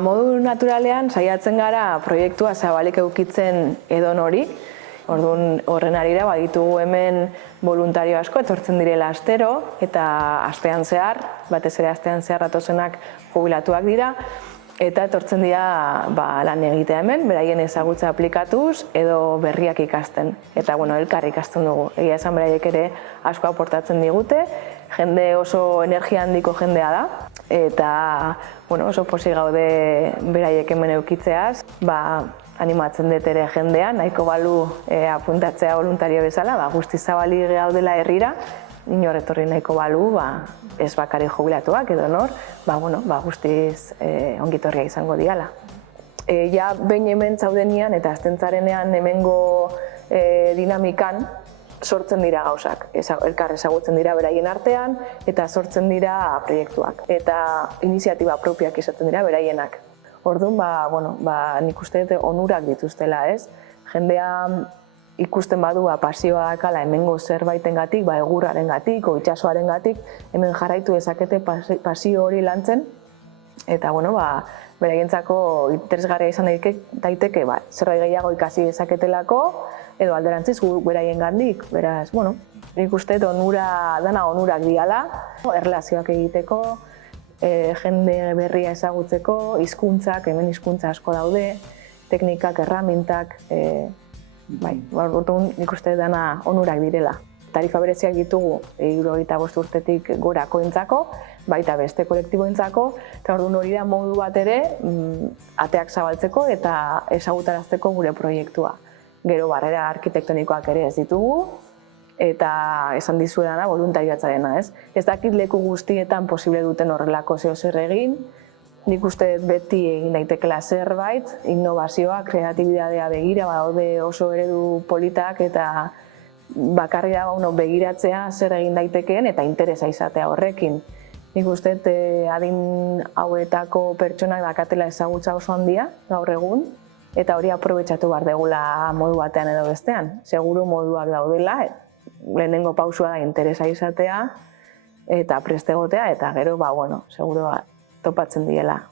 modu naturalean saiatzen gara proiektua zabalik eukitzen edonori. Orduan horren arira baditugu hemen voluntario asko etortzen direla astero eta astean zehar, batez ere astean zehar datozenak jubilatuak dira eta etortzen dira lan egitea hemen, beraien ezagutza aplikatuz edo berriak ikasten. Eta elkar ikasten dugu. Egia esan beraiek ere asko aportatzen digute, jende oso energia handiko jendea da eta oso pozik gaude beraiek hemen eukitzeaz, animatzen dut ere jendea, nahiko balu apuntatzea voluntario bezala, guztiz zabalik gaudela herrira, inor etorri nahiko balu, ez bakarrik jubilatuak edo nor, guztiz ongitorria izango diala. Ja behin hemen zaudenian eta aztentzarenean hemengo dinamikan sortzen dira gauzak, elkar ezagutzen dira beraien artean eta sortzen dira proiektuak eta iniziatiba propiak izaten dira beraienak. Orduan, nik uste dut onurak dituztela, ez? Jendea ikusten badu pasioa akala hemengo zerbaitengatik, egurrarengatik, itsasoarengatik, hemen jarraitu dezakete pasio hori lantzen eta beraientzako interesgarria izan daiteke zerbait gehiago ikasi dezaketelako edo alderantziz beraiengandik. Beraz, nik uste dut dana onurak diala, erlazioak egiteko, jende berria ezagutzeko, hizkuntzak, hemen hizkuntza asko daude, teknikak, erramintak, nik uste dana onurak direla. Tarifa bereziak ditugu 75 urtetik gorakoentzako, baita beste kolektiboentzako, eta orduan hori da modu bat ere ateak zabaltzeko eta ezagutarazteko gure proiektua. Gero barrera arkitektonikoak ere ez ditugu, eta esan dizuedana voluntarioatzarena, ez? Ez dakit leku guztietan posible duten horrelako zer egin, nik uste beti egin daitekela zerbait, innovazioa, kreatibitatea begira, badaude oso eredu politak eta bakarri da begiratzea zer egin daitekeen eta interesa izatea horrekin. Nik uste adin hauetako pertsonak dakatela ezagutza oso handia gaur egun, eta hori aprobetxatu behar degula modu batean edo bestean. Seguru moduak daudela, lehenengo pausua da interesa izatea eta preste egotea eta gero, seguru topatzen diela.